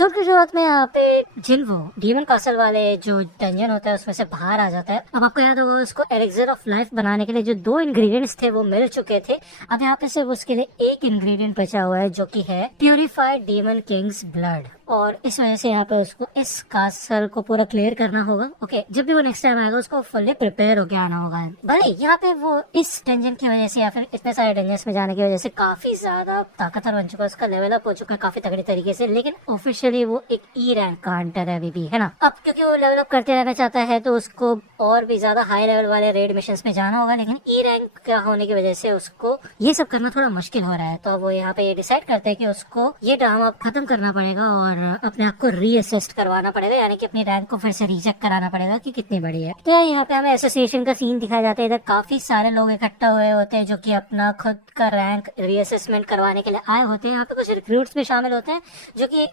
Episode की शुरुआत में यहाँ पे जिन्वो डीमन कासल वाले जो डंजन होता है उसमें से बाहर आ जाता है। अब आपको याद होगा उसको एलिक्सर ऑफ लाइफ बनाने के लिए जो 2 इंग्रेडिएंट्स थे वो मिल चुके थे। अब यहाँ पे सिर्फ उसके लिए एक इंग्रेडिएंट बचा हुआ है जो कि है प्यूरिफाइड डीमन किंग्स ब्लड, और इस वजह से यहाँ पे उसको इस कासल को पूरा क्लियर करना होगा। ओके, जब भी वो नेक्स्ट टाइम आएगा उसको फुल्ली प्रिपेयर होके आना होगा। भले यहाँ पे वो इस डंजन की वजह से या फिर इतने सारे डंजन्स में जाने की वजह से काफी ज्यादा ताकतवर बन चुका है, उसका लेवल अप हो चुका है काफी तगड़ी तरीके से, लेकिन ऑफिशियली वो एक ई रैंक का हंटर है अभी भी, है ना। अब क्योंकि वो लेवल अप करते रहना चाहता है तो उसको और भी ज्यादा हाई लेवल वाले रेड मिशन में जाना होगा, लेकिन ई रैंक का होने की वजह से उसको ये सब करना थोड़ा मुश्किल हो रहा है। तो वो यहाँ पे ये डिसाइड करते हैं कि उसको ये ड्रामा खत्म करना पड़ेगा और अपने आप को रीअसेस्ट करवाना पड़ेगा, यानी कि अपनी रैंक को फिर से रीचेक कराना पड़ेगा कि कितनी बड़ी है। तो यहाँ पे हमें एसोसिएशन का सीन दिखाया जाता है। इधर काफी सारे लोग इकट्ठा हुए होते हैं जो कि अपना खुद का रैंक रीअसेसमेंट करवाने के लिए आए होते हैं। यहाँ पे कुछ रिक्रूट्स भी शामिल होते हैं जो कि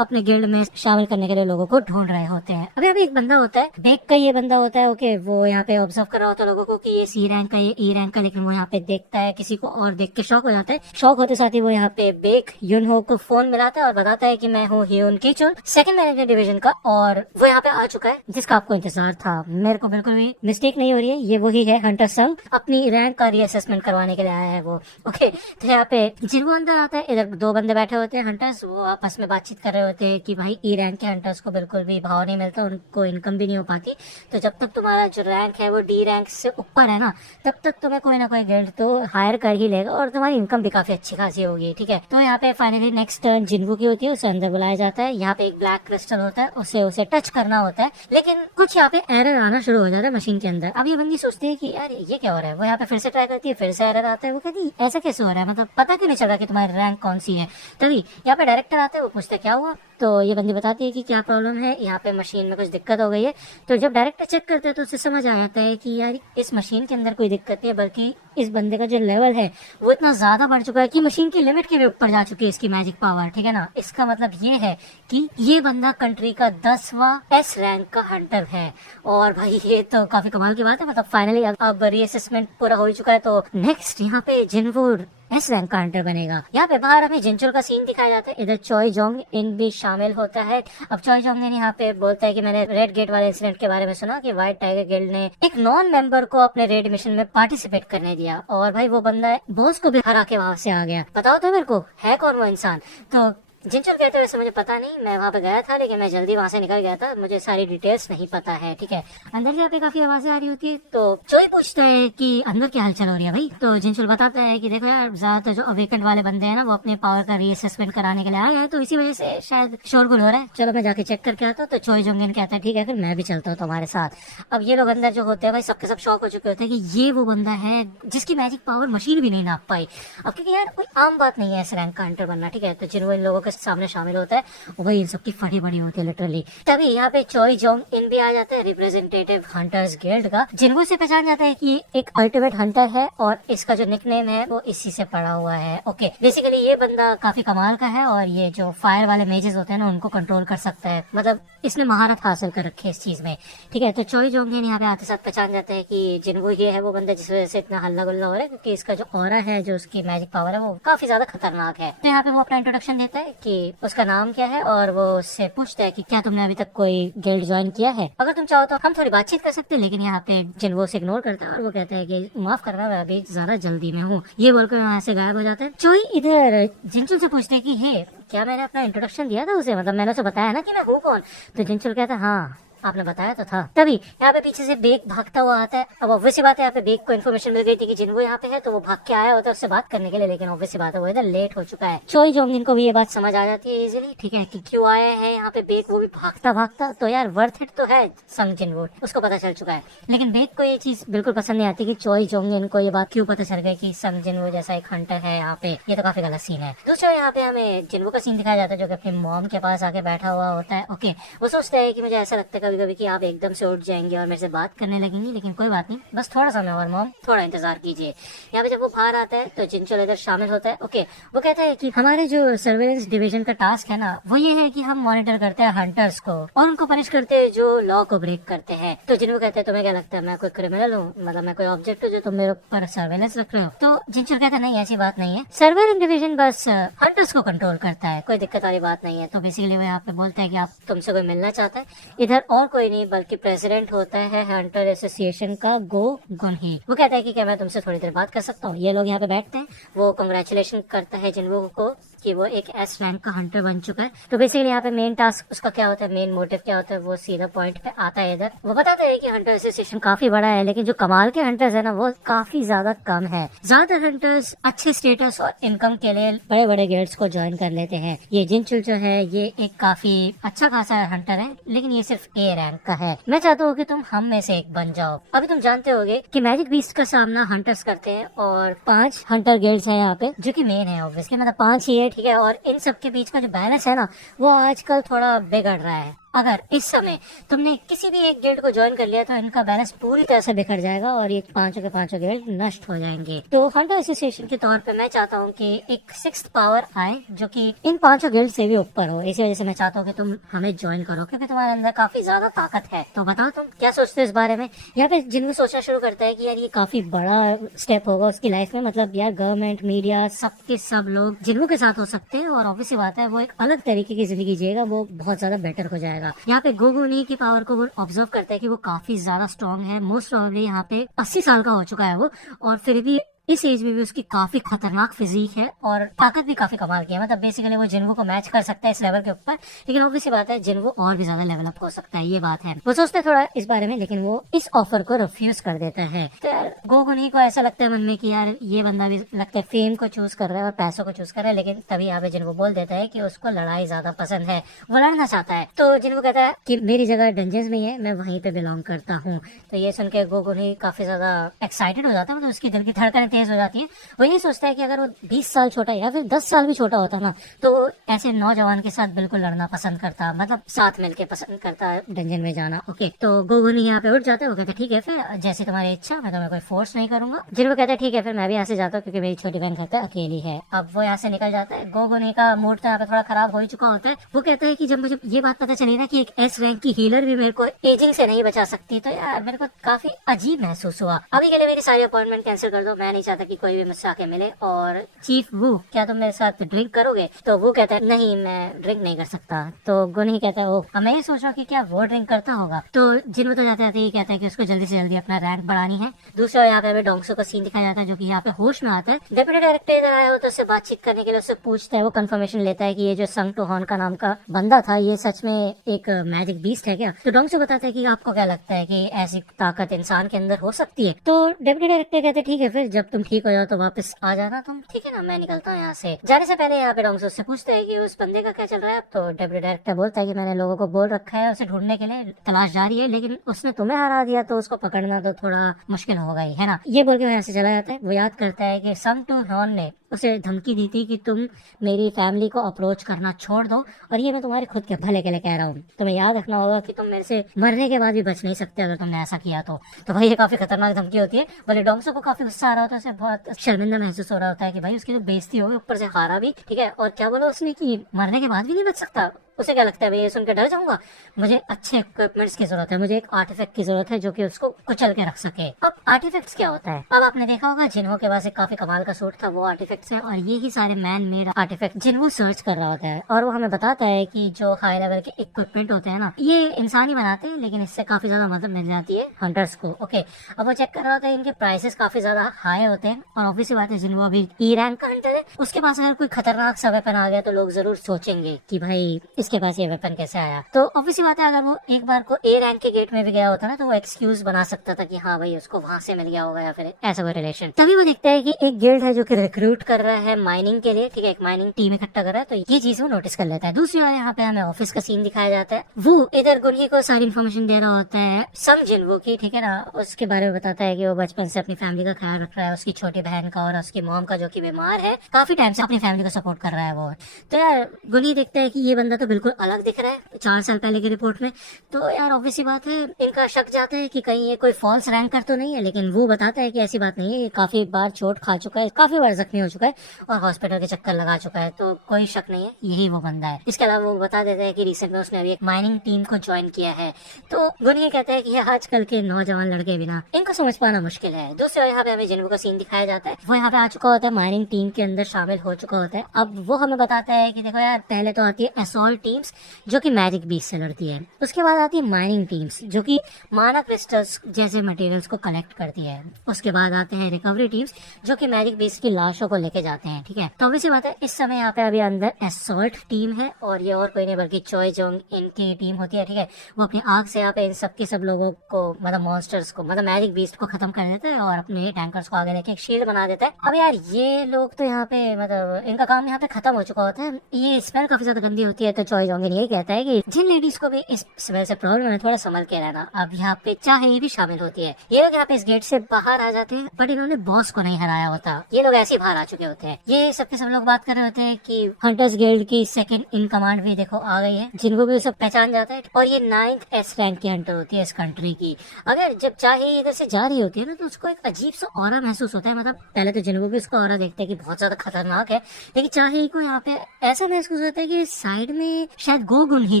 अपने गिल्ड में शामिल करने के लिए लोगों को ढूंढ रहे होते हैं। अभी अभी एक बंदा होता है, बेक का ये बंदा होता है। ओके, वो यहाँ पे ऑब्जर्व कर रहा होता है लोगों को कि ये सी रैंक का, ये ई रैंक का, लेकिन वो यहाँ पे देखता है किसी को और देख के शॉक हो जाता है। शॉक होते साथ ही वो यहाँ पे बेक युनहो को फोन मिलाता है और बताता है कि मैं हूँ ह्यून कीचुल, सेकंड मैनेजर डिवीजन का, और वो यहाँ पे आ चुका है जिसका आपको इंतजार था। मेरे को बिल्कुल भी मिस्टेक नहीं हो रही है, ये वही है हंटर संग, अपनी रैंक का रीअसेसमेंट करवाने के लिए आया है वो। ओके, तो यहाँ पे जिन्वो अंदर आता है। इधर 2 बंदे बैठे होते हैं हंटर्स, वो आपस में बातचीत कर रहे होते हैं कि भाई ई रैंक के हंटर्स को बिल्कुल भी भाव नहीं मिलता, उनको इनकम भी नहीं हो पाती, तो जब तक तुम्हारा जो रैंक है वो डी रैंक से ऊपर है ना, तब तक तुम्हें कोई ना कोई गिल्ड तो हायर कर ही लेगा और तुम्हारी इनकम भी काफी अच्छी खासी होगी। ठीक है, तो यहाँ पे फाइनली नेक्स्ट टर्न जिन्वो की होती है, उसे अंदर बुलाया जाता है। यहाँ पे एक ब्लैक क्रिस्टल होता है, उसे टच करना होता है, लेकिन कुछ यहाँ पे एरर आना शुरू हो जाता है मशीन के अंदर। अब ये बंदी सोचती है कि यार ये क्या हो रहा है, वो यहाँ पे फिर से ट्राई करती है, फिर से एरर आता है। वो कहती है ऐसा कैसे हो रहा है, मतलब पता क्यों नहीं चल रहा कि तुम्हारी रैंक कौन सी है। तभी यहाँ पे डायरेक्टर आते हैं, वो पूछते क्या हुआ, तो ये बंदी बताती है कि क्या प्रॉब्लम है, यहाँ पे मशीन में कुछ दिक्कत हो गई है। तो जब डायरेक्टर चेक करते हैं तो उसे समझ आ जाता है कि यार इस मशीन के अंदर कोई दिक्कत नहीं है, बल्कि इस बंदे का जो लेवल है वो इतना ज्यादा बढ़ चुका है कि मशीन की लिमिट के भी ऊपर जा चुकी है इसकी मैजिक पावर। ठीक है ना, इसका मतलब ये है कि ये बंदा कंट्री का 10वां एस रैंक का हंटर है। और भाई ये तो काफी कमाल की बात है, मतलब फाइनली अब रीअसेसमेंट पूरा हो चुका है, तो नेक्स्ट यहाँ पे जिन्वो एस रैंक का हंटर बनेगा। यहाँ पे बाहर हमें जिनचुल का सीन दिखाया जाता है। इधर चोई जोंग इन भी शामिल होता है। अब चोई जोंग इन यहाँ पे बोलता है कि मैंने रेड गेट वाले इंसिडेंट के बारे में सुना कि व्हाइट टाइगर गिल्ड ने एक नॉन मेंबर को अपने रेड मिशन में पार्टिसिपेट करने दिया, और भाई वो बंदा बॉस को भी हरा के वहां से आ गया। बताओ तो मेरे को है कौन वो इंसान। तो जिनचुल कहते वैसे मुझे पता नहीं, मैं वहाँ पे गया था लेकिन मैं जल्दी वहाँ से निकल गया था, मुझे सारी डिटेल्स नहीं पता है। ठीक है, अंदर यहाँ पे काफी आवाजें आ रही होती है, तो चोई पूछता है कि अंदर क्या हलचल हो रही है भाई। तो जिनचुल बताता है कि देखो यार, ज्यादातर जो अवेकेंड वाले बंदे हैं ना वो अपने पावर का रीअसेसमेंट कराने के लिए आए हैं, तो इसी वजह से शायद शोरगुल हो रहा है, चलो मैं जाके चेक करके आता हूँ। तो चोई जोंगिन कहता है ठीक है फिर मैं भी चलता हूँ तुम्हारे साथ। अब ये लोग अंदर जो होते हैं भाई सबके सब शॉक हो चुके होते हैं कि ये वो बंदा है जिसकी मैजिक पावर मशीन भी नहीं नाप पाई। अब क्योंकि यार कोई आम बात नहीं है इस रैंक का हंटर बनना। ठीक है, तो जिन्वो इन लोगों के सामने शामिल होता है, वही इन सबकी फटी बड़ी होती है लिटरली। तभी यहाँ पे चोई जोंग इन भी आ जाता है, रिप्रेजेंटेटिव हंटर्स गिल्ड का। जिन्वो से पहचान जाता है कि एक अल्टीमेट हंटर है और इसका जो निकनेम है वो इसी से पड़ा हुआ है। ओके, बेसिकली ये बंदा काफी कमाल का है और ये जो फायर वाले मेजेस होते हैं ना उनको कंट्रोल कर सकता है, मतलब इसने महारत हासिल कर रखी है इस चीज में। ठीक है, तो चोई जोंग इन यहाँ पे आते साथ पहचान जाते हैं कि जिन्वो ये है वो बंदा जिस वजह से इतना हल्ला गुल्ला हो रहा है, क्योंकि इसका जो ऑरा है, जो उसकी मैजिक पावर है वो काफी ज्यादा खतरनाक है। तो यहाँ पे वो अपना इंट्रोडक्शन देता है कि उसका नाम क्या है, और वो उससे पूछता है कि क्या तुमने अभी तक कोई गिल्ड ज्वाइन किया है, अगर तुम चाहो तो हम थोड़ी बातचीत कर सकते हैं। लेकिन यहाँ पे जिन्वो से इग्नोर करता है और वो कहता है कि माफ करना मैं अभी ज्यादा जल्दी में हूँ। ये बोलकर वहाँ से गायब हो जाता है। चोई इधर जिनचुल से पूछते है कि हे क्या मैंने अपना इंट्रोडक्शन दिया था उसे, मतलब मैंने उसे बताया ना कि मैं हूँ कौन। तो जिनचुल कहता है हाँ आपने बताया तो था। तभी यहाँ पे पीछे से बेक भागता हुआ आता है। अब ऑब्वियसली बात है यहाँ पे बेक को इन्फॉर्मेशन मिल गई थी कि जिन्वो यहाँ पे है, तो वो भाग के आया होता है उससे बात करने के लिए, लेकिन ऑब्वियसली बात है वो इधर लेट हो चुका है। चोई जोंगिन को भी ये बात समझ आ जाती है इजीली। ठीक है, कि क्यों आया है यहाँ पे बेक, वो भी भागता भागता, तो यार वर्थ इट तो है संग जिन्वो, उसको पता चल चुका है। लेकिन बेक को ये चीज बिल्कुल पसंद नहीं आती कि चोई जोंगिन को ये बात क्यों पता चल गई कि संग जिन्वो जैसा एक हंटर है यहाँ पे। ये तो काफी गलत सीन है। दूसरा यहाँ पे हमें जिन्वो का सीन दिखाया जाता है जो कि अपनी मॉम के पास आके बैठा हुआ होता है। ओके, वो सोचता है कि मुझे ऐसा लगता है कभी कभी कि आप एकदम से उठ जाएंगे और मेरे से बात करने लगेंगी, लेकिन कोई बात नहीं, बस थोड़ा समय और मॉम, थोड़ा इंतजार कीजिए। यहाँ पे जब वो बाहर आता है तो जिनचो इधर शामिल होता है। ओके, वो कहता है कि हमारे जो सर्वेलेंस डिवीजन का टास्क है ना, वो ये है कि हम मॉनिटर करते हैं हंटर्स को और उनको पनिश करते हैं जो लॉ को ब्रेक करते हैं। तो जिनको कहते हैं तुम्हें क्या लगता है मैं कोई क्रिमिनल हूँ, मतलब मैं कोई ऑब्जेक्ट हूँ जो तुम मेरे ऊपर सर्वेलेंस रख रहे हो? तो जिनचो कहता है नहीं, ऐसी बात नहीं है, सर्वेलेंस डिवीजन बस हंटर्स को कंट्रोल करता है, कोई दिक्कत वाली बात नहीं है। तो बेसिकली वो यहाँ पे बोलता है कि आप तुमसे कोई मिलना चाहता है, इधर और कोई नहीं बल्कि प्रेसिडेंट होता है हंटर एसोसिएशन का, गो गुनही। वो कहता है कि क्या मैं तुमसे थोड़ी देर बात कर सकता हूँ? ये लोग यहाँ पे बैठते हैं, वो कंग्रेचुलेशन करता है जिन्वो को कि वो एक एस रैंक का हंटर बन चुका है। तो बेसिकली यहाँ पे मेन टास्क उसका क्या होता है, मेन मोटिव क्या होता है, वो सीधा पॉइंट पे आता है। इधर वो बताते हैं कि हंटर एसोसिएशन काफी बड़ा है, लेकिन जो कमाल के हंटर्स है ना वो काफी ज्यादा कम है। ज्यादातर हंटर्स अच्छे स्टेटस और इनकम के लिए बड़े बड़े गिल्ड्स को ज्वाइन कर लेते हैं। ये जिनचुल जो है ये एक काफी अच्छा खासा हंटर है, लेकिन ये सिर्फ ए रैंक का है। मैं चाहता हूँ कि तुम हम में से एक बन जाओ। अभी तुम जानते होगे कि मैजिक बीस्ट का सामना हंटर्स करते हैं और 5 हंटर गिल्ड्स हैं यहाँ पे जो कि मेन है, ऑब्वियसली मतलब 5 ही है, ठीक है। और इन सब के बीच का जो बैलेंस है ना वो आजकल थोड़ा बिगड़ रहा है। अगर इस समय तुमने किसी भी एक गिल्ड को ज्वाइन कर लिया तो इनका बैलेंस पूरी तरह से बिखर जाएगा और ये 5 के 5 गिल्ड नष्ट हो जाएंगे। तो हंटर एसोसिएशन के तौर पे मैं चाहता हूँ कि एक 6th पावर आए जो कि इन 5 गिल्ड से भी ऊपर हो। इसी वजह से मैं चाहता हूँ कि तुम हमें ज्वाइन करो क्योंकि तुम्हारे अंदर काफी ज्यादा ताकत है। तो बताओ तुम क्या सोचते हो इस बारे में? यहाँ पे जिनको सोचना शुरू करता है कि यार ये काफी बड़ा स्टेप होगा उसकी लाइफ में, मतलब यार गवर्नमेंट, मीडिया, सबके सब लोग जिनको के साथ हो सकते हैं और ऑब्वियसली बात है वो एक अलग तरीके की जिंदगी जिएगा, वो बहुत ज्यादा बेटर हो जाएगा। यहाँ पे गोगुनी की पावर को वो ऑब्जर्व करता है कि वो काफी ज्यादा स्ट्रॉन्ग है। मोस्ट प्रॉब्ली यहाँ पे 80 साल का हो चुका है वो, और फिर भी इस एज में भी उसकी काफी खतरनाक फिजिक है और ताकत भी काफी कमाल की है। मतलब बेसिकली वो जिन्वो को मैच कर सकता है इस लेवल के ऊपर, लेकिन ऑब्वियसली बात है जिन्वो और भी ज्यादा लेवल अप हो सकता है, ये बात है। वो सोचते हैं थोड़ा इस बारे में, लेकिन वो इस ऑफर को रिफ्यूज कर देता है। तो यार गोगुनी को ऐसा लगता है मन में कि यार ये बंदा भी लगता है फेम को चूज कर रहा है और पैसों को चूज कर रहा है, लेकिन तभी यहाँ पे जिन्वो बोल देता है कि उसको लड़ाई ज्यादा पसंद है, वो लड़ना चाहता है। तो जिन्वो कहता है कि मेरी जगह डंजन्स में है, मैं वहीं पे बिलोंग करता हूँ। तो ये सुन के गोगुनी काफी ज्यादा एक्साइटेड हो जाता है, मतलब उसकी दिल की धड़कनें तेज हो जाती है। वो ये सोचता है कि अगर वो 20 साल छोटा या फिर 10 साल भी छोटा होता ना तो ऐसे नौजवान के साथ बिल्कुल लड़ना पसंद करता, मतलब साथ मिलके पसंद करता डंजन में जाना। ओके, तो गोगुनी यहाँ पे उठ जाता है। वो कहते ठीक है फिर जैसे तुम्हारी इच्छा, मैं तुम्हें कोई फोर्स नहीं करूंगा। जिन्वो कहता है ठीक है फिर मैं भी यहाँ से जाता हूँ क्योंकि मेरी छोटी बहन घर पे अकेली है। अब वो यहाँ से निकल जाता है। गोगुनी का मूड तो यहाँ पे थोड़ा खराब हो ही चुका होता है। वो कहता है कि जब मुझे ये बात पता चली ना कि एक एस रैंक की हीलर भी मेरे को एजिंग से नहीं बचा सकती, तो यार मेरे को काफी अजीब महसूस हुआ। अभी के लिए मेरी सारी अपॉइंटमेंट कैंसिल कर दो, मैं नहीं चाहता कि कोई भी मुझसे आके मिले। और चीफ वो क्या तुम मेरे साथ ड्रिंक करोगे? तो वो कहता है नहीं मैं ड्रिंक नहीं कर सकता। तो गुनी कहता है ओह, मैं ये सोच रहा हूँ कि क्या वो ड्रिंक करता होगा। तो जिन्वो तो जाते जाते ये कहता है कि उसको जल्दी से जल्दी अपना रैंक बढ़ानी है। दूसरा यहाँ पे हमें डोंगसो का सीन दिखाया जाता है जो कि यहाँ पे होश में आता है। डेप्यूटी डायरेक्टर इधर आया हो तो उससे बातचीत करने के लिए उससे पूछता है, वो कंफर्मेशन लेता है कि ये जो संग टू हॉर्न का नाम का बंदा था ये सच में एक मैजिक बीस्ट है क्या? तो डोंगसो बताता है कि आपको क्या लगता है कि ऐसी ताकत इंसान के अंदर हो सकती है? तो डेप्यूटी डायरेक्टर कहते ठीक है फिर जब तुम ठीक हो जाओ तो वापस आ जाना तुम, ठीक है ना, मैं निकलता हूँ यहाँ से। जाने से पहले यहाँ पे डोंगसो से पूछते हैं कि उस बंदे का क्या चल रहा है। तो डेप्यूटी डायरेक्टर बोलता है कि मैंने लोगों को बोल रखा है उसे ढूंढने के लिए, तलाश जारी है, लेकिन उसने तुम्हें हरा दिया तो उसको पकड़ना तो थोड़ा मुश्किल होगा ही, है ना। ये बोल के यहाँ से चला जाता है। वो याद करता है कि संग टू हॉर्न ने उसे धमकी दी थी कि तुम मेरी फैमिली को अप्रोच करना छोड़ दो, और ये मैं तुम्हारे खुद के भले के लिए कह रहा हूँ। तुम्हें याद रखना होगा कि तुम मेरे से मरने के बाद भी बच नहीं सकते अगर तुमने ऐसा किया तो भाई ये काफी खतरनाक धमकी होती है। भले डोंगसो को काफी गुस्सा आ रहा होता है, उसे बहुत शर्मिंदा महसूस हो रहा होता है कि भाई उसकी तो बेइज्जती होगी, ऊपर से हारा भी, ठीक है। और क्या बोला उसने कि मरने के बाद भी नहीं बच सकता? उसे क्या लगता है भाई ये सुन के डर जाऊंगा? मुझे अच्छे इक्विपमेंट्स की जरूरत है, मुझे एक आर्टिफैक्ट की जरूरत है जो कि उसको कुचल के रख सके। अब आर्टिफैक्ट्स क्या होता है? अब आपने देखा होगा जिन्वो के पास एक काफी कमाल का सूट था, वो आर्टिफैक्ट्स है, और ये ही सारे मैन मेड आर्टिफैक्ट जिन्वो सर्च कर रहा होता है। और वो हमें बताता है कि जो हाई लेवल के इक्विपमेंट होते हैं ना ये इंसान ही बनाते हैं, लेकिन इससे काफी ज्यादा मदद मिल जाती है हंटर्स को। ओके, अब वो चेक कर रहा होता है, इनके प्राइसेस काफी ज्यादा हाई होते हैं, और ऑब्वियसली बात है जिन्वो अभी ई रैंक का हंटर है, उसके पास अगर कोई खतरनाक सा वेपन आ गया तो लोग जरूर सोचेंगे कि भाई इसके पास ये वेपन कैसे आया। तो ऑब्वियसली बात है अगर वो एक बार को ए रैंक के गेट में भी गया होता ना तो वो एक्सक्यूज बना सकता था कि हाँ भाई उसको वहां से मिल गया होगा या फिर ऐसा कोई रिलेशन। तभी वो देखता है कि एक गिल्ड है जो कि रिक्रूट कर रहा है माइनिंग के लिए, ठीक है, एक माइनिंग टीम इकट्ठा कर रहा है, तो ये चीज वो नोटिस कर लेता है। दूसरी ओर यहाँ पे हमें ऑफिस का सीन दिखाया जाता है। वो इधर गुनही को सारी इन्फॉर्मेशन दे रहा होता है सम जिन्वो की, ठीक है ना, उसके बारे में बताता है कि वो बचपन से अपनी फैमिली का ख्याल रख रहा है, उसकी छोटी बहन का और उसकी मॉम का जो की बीमार है, काफी टाइम से अपनी फैमिली को सपोर्ट कर रहा है वो। तो यार गुनही देखता है कि ये बंदा तो बिल्कुल अलग दिख रहा है 4 साल पहले की रिपोर्ट में। तो यार ऑब्वियस सी बात है, इनका शक जाता है कि कहीं ये कोई फॉल्स रैंकर तो नहीं है, लेकिन वो बताता है कि ऐसी बात नहीं है, ये काफी बार चोट खा चुका है, काफी बार जख्मी हो चुका है और हॉस्पिटल के चक्कर लगा चुका है, तो कोई शक नहीं है यही वो बंदा है। इसके अलावा वो बता देते हैं कि रिसेंट में उसने अभी एक माइनिंग टीम को ज्वाइन किया है। तो गुन ये कहता है कि आजकल के नौजवान लड़के बिना इनको समझ पाना मुश्किल है। दूसरे यहाँ पे हमें जिन्वो का सीन दिखाया जाता है, वो यहाँ पे आ चुका होता है, माइनिंग टीम के अंदर शामिल हो चुका होता है। अब वो हमें बताता है कि देखो यार, पहले तो आती है असॉल्ट टीम्स जो कि मैजिक बीस्ट से लड़ती है, उसके बाद आती है माइनिंग टीम्स जो कि माना क्रिस्टल्स जैसे मटेरियल्स को कलेक्ट करती है, उसके बाद आते हैं रिकवरी टीम्स जो कि मैजिक बीस्ट की लाशों को लेके जाते हैं। ठीक है, तो वैसी बात है, इस समय यहाँ पे अभी अंदर असॉल्ट टीम है और ये और कोई नहीं बल्कि चॉय जोंग इनकी टीम होती है। ठीक है, वो अपनी आग से यहाँ पे इन सब लोगों को, मतलब मॉन्स्टर्स को, मतलब मैजिक बीस्ट को खत्म कर देता है और अपने टैंकर्स को आगे लेके एक शील्ड बना देता है। अब यार ये लोग तो यहाँ पे, मतलब इनका काम यहाँ पे खत्म हो चुका होता है। ये स्मेल काफी ज्यादा गंदी होती है, तो चॉय जोंग यही कहता है कि जिन लेडीज को भी इस स्मेल से प्रॉब्लम है थोड़ा संभल के रहना। अब यहाँ पे चाहे ये भी शामिल होती है। ये लोग यहाँ पे इस गेट से बाहर आ जाते हैं, बट इन्होंने बॉस को नहीं हराया होता, ये लोग ऐसे ही बाहर आ चुके होते हैं। ये सबके सब लोग बात कर रहे होते हैं कि हंटर्स गिल्ड की सेकंड इन कमांड भी देखो आ गई है, जिनको भी सब पहचान जाता है, और ये 9th S रैंक की हंटर होती है इस कंट्री की। अगर जब चाहे इधर से जा रही होती है ना, तो उसको एक अजीब सा ऑरा महसूस होता है। मतलब पहले तो जिनको भी उसका ऑरा देखते हैं कि बहुत ज्यादा खतरनाक है, लेकिन चाहे को यहाँ पे ऐसा महसूस होता है कि साइड में शायद गो गुन ही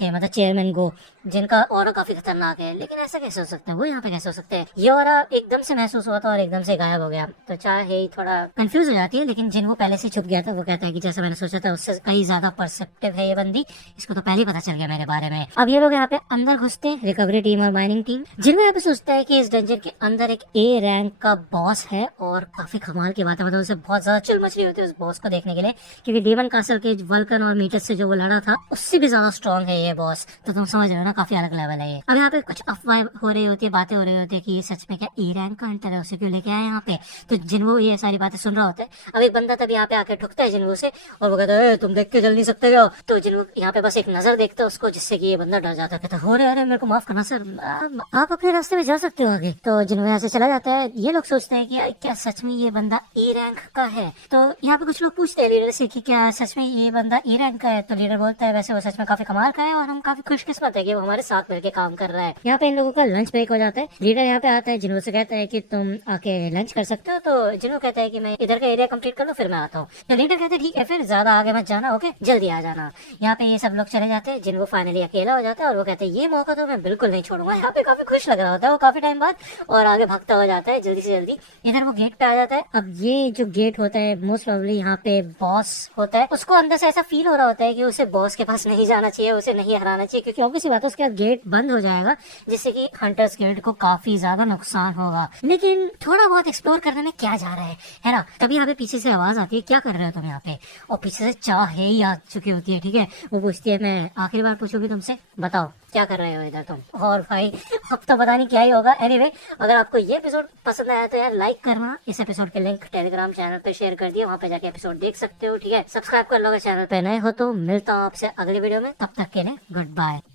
थे, मतलब चेयरमैन गो, जिनका ऑरा काफी खतरनाक है। लेकिन ऐसा कैसे हो सकता है, वो यहाँ पे कैसे हो सकते हैं? ये ऑरा एकदम से महसूस हुआ था और एकदम से गायब हो गया। तो चाहे थोड़ा कंफ्यूज हो जाती है, लेकिन जिनको पहले से छुप गया था वो कहता है कि जैसा मैंने सोचा था उससे कहीं ज्यादा परसेप्टिव है ये बंदी, इसको तो पहले ही पता चल गया मेरे बारे में। अब ये लोग यहाँ पे अंदर घुसते हैं, रिकवरी टीम और माइनिंग टीम, जिनमें यहाँ पे सोचता है कि इस डंजन के अंदर एक A रैंक का बॉस है और काफी कमाल की बात है, मतलब उसे बहुत ज्यादा चिल मच रही होती है उस बॉस को देखने के लिए, क्योंकि डेमन कासल के वल्कन और मीटस से जो वो लड़ा था उससे भी ज्यादा स्ट्रॉन्ग है ये बॉस। तो तुम समझ रहे हो ना, काफी अलग लेवल है ये। अब यहाँ पे कुछ अफवाह हो रही होती है, बातें हो रही होती है कि ये सच में क्या A रैंक का हंटर है, उसे क्यों लेके आए यहाँ पे। तो जिन्वो ये सारी बातें सुन रहा होता है। अब एक बंदा तब यहाँ पे आके ठुकता है जिन्वो से और वो कहता है तुम देख के चल नहीं सकते क्या। तो जिन्वो यहाँ पे बस एक नजर देखता है उसको, जिससे कि ये बंदा डर जाता है, कहता हो रहे मेरे को माफ करना सर, आप अपने रास्ते में जा सकते हो आगे। तो जिन्वो यहाँ से चला जाता है। ये लोग सोचते हैं कि क्या सच में ये बंदा A रैंक का है। तो यहाँ पे कुछ लोग पूछते हैं लीडर से कि क्या सच में ये बंदा A रैंक का है। तो लीडर बोलता है वैसे वो सच में काफी कमाल का है और हम काफी खुशकिस्मत है कि वो हमारे साथ मिलकर काम कर रहा है। यहाँ पे इन लोगों का लंच ब्रेक हो जाता है। लीडर यहाँ पे आता है, जिन्वो से कहता है कि तुम आके लंच कर सकते हो। तो जिन्वो कहता है कि मैं इधर का एरिया कंप्लीट कर लूं फिर मैं आता हूँ। तो लीडर कहते हैं ठीक है, फिर ज्यादा आगे मत जाना, ओके, जल्दी आ जाना। यहाँ पे ये सब लोग चले जाते हैं, जिन्वो फाइनली अकेला हो जाता है और वो कहते हैं ये मौका तो मैं बिल्कुल नहीं छोड़ूंगा। यहाँ पे काफी खुश लग रहा होता है वो काफी टाइम बाद और आगे भागता हो जाता है जल्दी से जल्दी। इधर वो गेट पे आ जाता है। अब ये जो गेट होता है मोस्ट प्रोबेबली यहाँ पे बॉस होता है, उसको अंदर से ऐसा फील हो रहा होता है कि उसे बॉस के पास नहीं जाना चाहिए, उसे नहीं हराना चाहिए, क्योंकि ऑब्वियसली बात है उसके बाद गेट बंद हो जाएगा, जिससे कि हंटर्स गिल्ड को काफी ज्यादा नुकसान होगा। लेकिन थोड़ा बहुत एक्सप्लोर करने में क्या जा रहा है ना। तभी यहाँ पे पीछे से आवाज आती है, क्या कर रहे हो तुम यहाँ पे, और पीछे से चाह ही आ चुकी होती है। ठीक है, वो पूछती है मैं आखिरी बार पूछूंगी तुमसे, बताओ क्या कर रहे हो इधर तुम। और भाई अब तो पता नहीं क्या ही होगा। एनीवे, अगर आपको ये एपिसोड पसंद आया तो यार लाइक करना। इस एपिसोड के लिंक टेलीग्राम चैनल पे शेयर कर दिया, वहाँ पे जाके एपिसोड देख सकते हो। ठीक है, सब्सक्राइब कर लो अगर चैनल पे नए हो तो। मिलता हूँ आपसे अगली वीडियो में, तब तक के लिए गुड बाय।